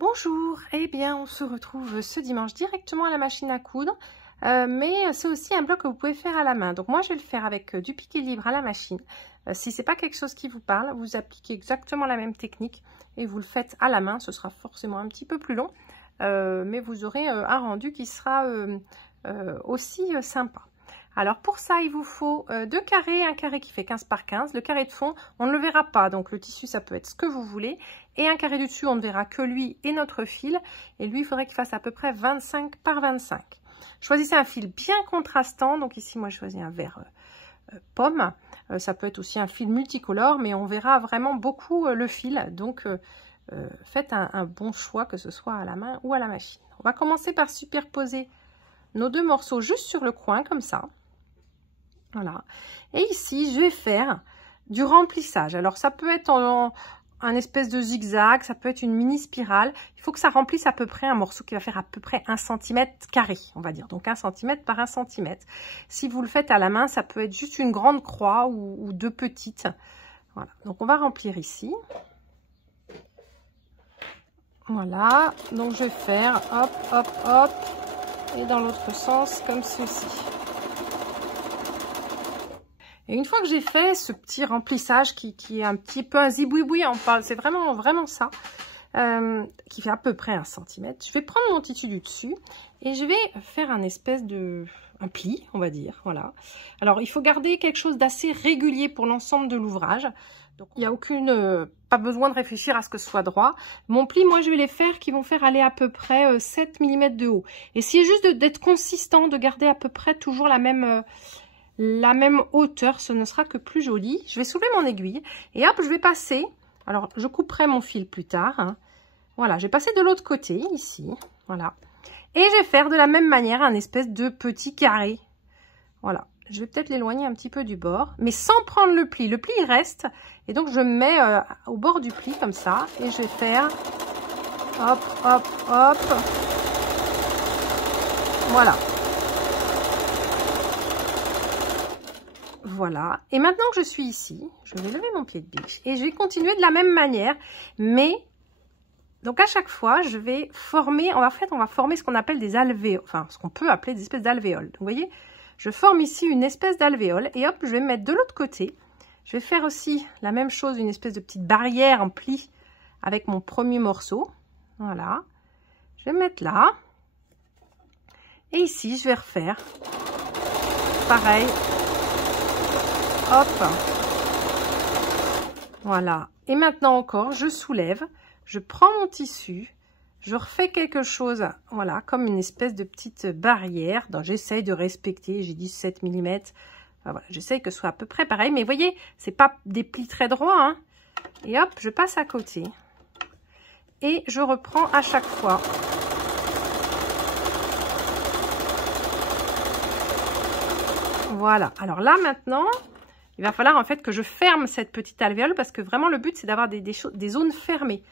Bonjour, eh bien on se retrouve ce dimanche directement à la machine à coudre, mais c'est aussi un bloc que vous pouvez faire à la main. Donc moi je vais le faire avec du piqué libre à la machine. Si c'est pas quelque chose qui vous parle, vous appliquez exactement la même technique et vous le faites à la main. Ce sera forcément un petit peu plus long, mais vous aurez un rendu qui sera aussi sympa. Alors pour ça, il vous faut deux carrés, un carré qui fait 15 par 15. Le carré de fond, on ne le verra pas, donc le tissu, ça peut être ce que vous voulez. Et un carré du dessus, on ne verra que lui et notre fil. Et lui, il faudrait qu'il fasse à peu près 25 par 25. Choisissez un fil bien contrastant. Donc ici, moi, je choisis un vert pomme. Ça peut être aussi un fil multicolore, mais on verra vraiment beaucoup le fil. Donc, faites un bon choix, que ce soit à la main ou à la machine. On va commencer par superposer nos deux morceaux juste sur le coin, comme ça. Voilà. Et ici, je vais faire du remplissage. Alors, ça peut être un espèce de zigzag, ça peut être une mini spirale. Il faut que ça remplisse à peu près un morceau qui va faire à peu près 1 cm carré, on va dire. Donc, 1 cm par 1 cm. Si vous le faites à la main, ça peut être juste une grande croix ou deux petites. Voilà. Donc, on va remplir ici. Voilà. Donc, je vais faire hop, hop, hop. Et dans l'autre sens, comme ceci. Et une fois que j'ai fait ce petit remplissage qui est un petit peu un zibouiboui, on parle, c'est vraiment ça, qui fait à peu près 1 cm. Je vais prendre mon tissu du dessus et je vais faire un espèce de pli, on va dire, voilà. Alors, il faut garder quelque chose d'assez régulier pour l'ensemble de l'ouvrage. Donc, il n'y a pas besoin de réfléchir à ce que ce soit droit. Mon pli, moi, je vais les faire qui vont faire aller à peu près 7 mm de haut. Essayez juste d'être consistant, de garder à peu près toujours la même hauteur, ce ne sera que plus joli. Je vais soulever mon aiguille et hop, je vais passer. Alors, je couperai mon fil plus tard. Hein. Voilà, je vais passer de l'autre côté, ici. Voilà. Et je vais faire de la même manière un espèce de petit carré. Voilà. Je vais peut-être l'éloigner un petit peu du bord, mais sans prendre le pli. Le pli, il reste. Et donc, je me mets au bord du pli, comme ça. Et je vais faire hop, hop, hop. Voilà. Voilà. Et maintenant que je suis ici, je vais lever mon pied de biche. Et je vais continuer de la même manière. Mais, donc à chaque fois, je vais former, on va former ce qu'on appelle des alvéoles. Enfin, ce qu'on peut appeler des espèces d'alvéoles. Donc, vous voyez, je forme ici une espèce d'alvéole. Et hop, je vais me mettre de l'autre côté. Je vais faire aussi la même chose, une espèce de petite barrière en pli avec mon premier morceau. Voilà. Je vais me mettre là. Et ici, je vais refaire pareil. Hop. Voilà. Et maintenant encore, je soulève. Je prends mon tissu. Je refais quelque chose, voilà, comme une espèce de petite barrière. J'essaye de respecter, j'ai dit 7 mm. Enfin, voilà, j'essaye que ce soit à peu près pareil. Mais vous voyez, c'est pas des plis très droits. Hein. Et hop, je passe à côté. Et je reprends à chaque fois. Voilà. Alors là, maintenant, il va falloir en fait que je ferme cette petite alvéole parce que vraiment, le but, c'est d'avoir des zones fermées.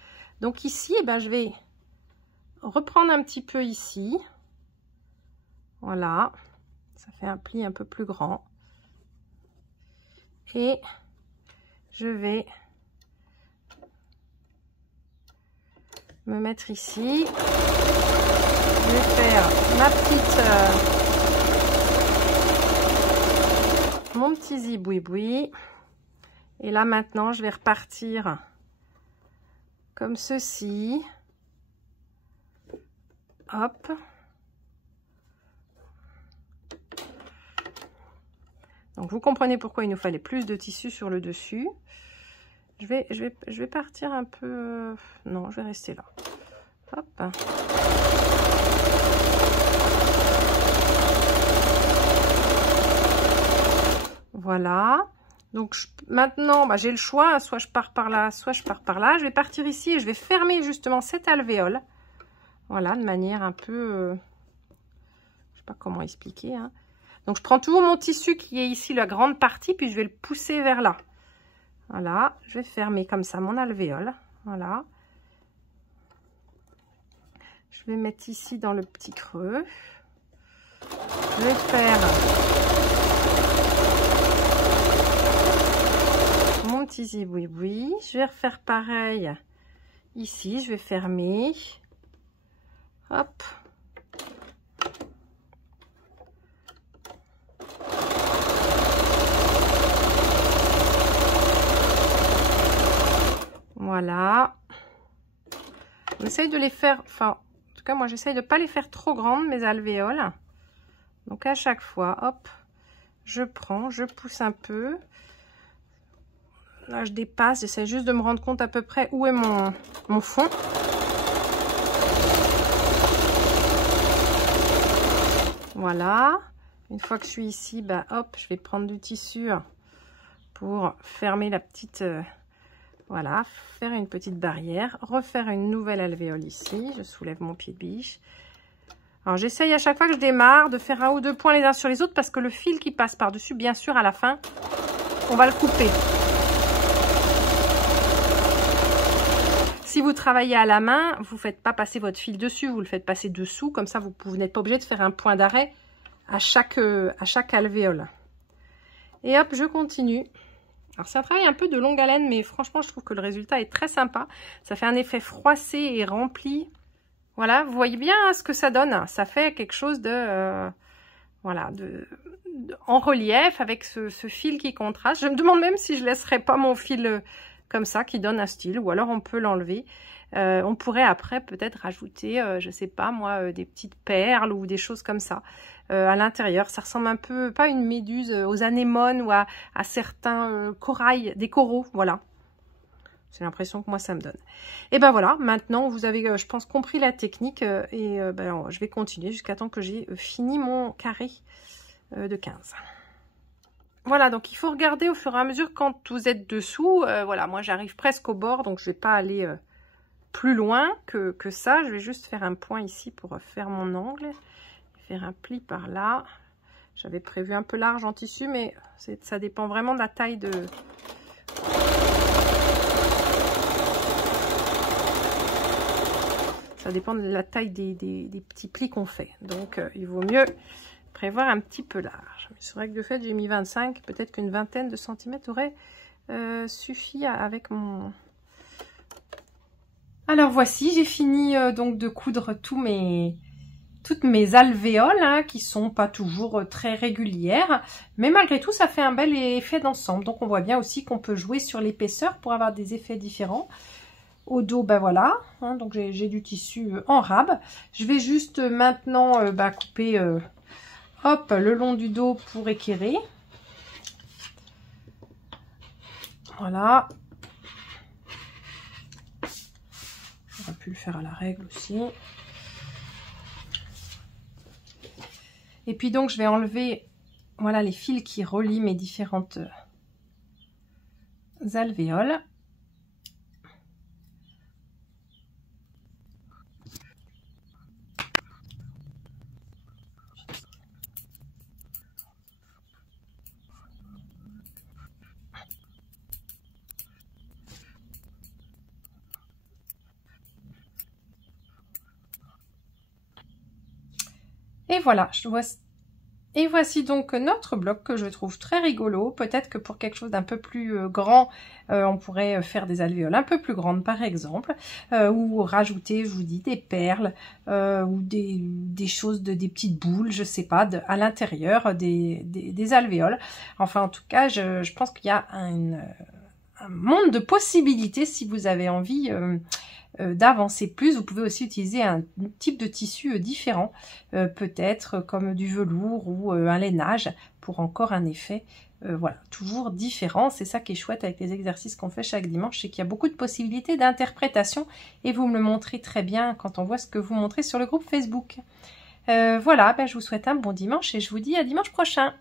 Donc ici, eh ben, je vais reprendre un petit peu ici. Voilà. Ça fait un pli un peu plus grand. Et je vais me mettre ici. Je vais faire ma petite... mon petit zibouiboui. Et là, maintenant, je vais repartir comme ceci. Hop. Donc, vous comprenez pourquoi il nous fallait plus de tissu sur le dessus. Je vais partir un peu... Non, je vais rester là. Hop. Voilà. Donc, maintenant, j'ai le choix. Soit je pars par là, soit je pars par là. Je vais partir ici et je vais fermer justement cette alvéole. Voilà, de manière un peu... je sais pas comment expliquer. Hein. Donc, je prends toujours mon tissu qui est ici, la grande partie, puis je vais le pousser vers là. Voilà, je vais fermer comme ça mon alvéole. Voilà. Je vais mettre ici dans le petit creux. Je vais faire mon petit zibouiboui. Je vais refaire pareil ici, je vais fermer. Hop. Voilà. On essaye de les faire, enfin, en tout cas, moi, j'essaye de ne pas les faire trop grandes, mes alvéoles. Donc, à chaque fois, hop, je prends, je pousse un peu. Là, je dépasse, j'essaie juste de me rendre compte à peu près où est mon fond. Voilà. Une fois que je suis ici, bah, hop, je vais prendre du tissu pour fermer la petite... voilà, faire une petite barrière, refaire une nouvelle alvéole ici. Je soulève mon pied de biche. Alors, j'essaye à chaque fois que je démarre de faire 1 ou 2 points les uns sur les autres parce que le fil qui passe par-dessus, bien sûr, à la fin, on va le couper. Si vous travaillez à la main, vous ne faites pas passer votre fil dessus, vous le faites passer dessous. Comme ça, vous n'êtes pas obligé de faire un point d'arrêt à chaque alvéole. Et hop, je continue. Alors, c'est un travail un peu de longue haleine, mais franchement, je trouve que le résultat est très sympa. Ça fait un effet froissé et rempli. Voilà, vous voyez bien ce que ça donne. Ça fait quelque chose de... voilà, en relief avec ce fil qui contraste. Je me demande même si je laisserais pas mon fil comme ça, qui donne un style, ou alors on peut l'enlever. On pourrait après peut-être rajouter, je sais pas moi, des petites perles ou des choses comme ça à l'intérieur. Ça ressemble un peu, pas une méduse, aux anémones ou à certains corails, des coraux, voilà. C'est l'impression que moi ça me donne. Et ben voilà, maintenant vous avez, je pense, compris la technique et ben, je vais continuer jusqu'à temps que j'ai fini mon carré de 15. Voilà, donc il faut regarder au fur et à mesure quand vous êtes dessous. Voilà, moi j'arrive presque au bord, donc je vais pas aller plus loin que ça. Je vais juste faire un point ici pour faire mon angle. Faire un pli par là. J'avais prévu un peu large en tissu, mais ça dépend vraiment de la taille de... Ça dépend de la taille des petits plis qu'on fait. Donc, il vaut mieux prévoir un petit peu large. C'est vrai que de fait, j'ai mis 25. Peut-être qu'une vingtaine de centimètres aurait suffi avec mon... Alors, voici, j'ai fini donc de coudre toutes mes alvéoles, hein, qui sont pas toujours très régulières. Mais malgré tout, ça fait un bel effet d'ensemble. Donc, on voit bien aussi qu'on peut jouer sur l'épaisseur pour avoir des effets différents. Au dos, ben voilà, hein, donc j'ai du tissu en rab. Je vais juste maintenant couper hop, le long du dos pour équerrer. Voilà. J'aurais pu le faire à la règle aussi. Et puis donc, je vais enlever voilà, les fils qui relient mes différentes alvéoles. Et voilà, et voici donc notre bloc que je trouve très rigolo. Peut-être que pour quelque chose d'un peu plus grand, on pourrait faire des alvéoles un peu plus grandes par exemple, ou rajouter, je vous dis, des perles ou des choses, des petites boules, je sais pas, à l'intérieur des alvéoles. Enfin, en tout cas, je pense qu'il y a un monde de possibilités si vous avez envie d'avancer plus. Vous pouvez aussi utiliser un type de tissu différent, peut-être comme du velours ou un lainage pour encore un effet voilà, toujours différent. C'est ça qui est chouette avec les exercices qu'on fait chaque dimanche, c'est qu'il y a beaucoup de possibilités d'interprétation et vous me le montrez très bien quand on voit ce que vous montrez sur le groupe Facebook. Voilà, je vous souhaite un bon dimanche et je vous dis à dimanche prochain.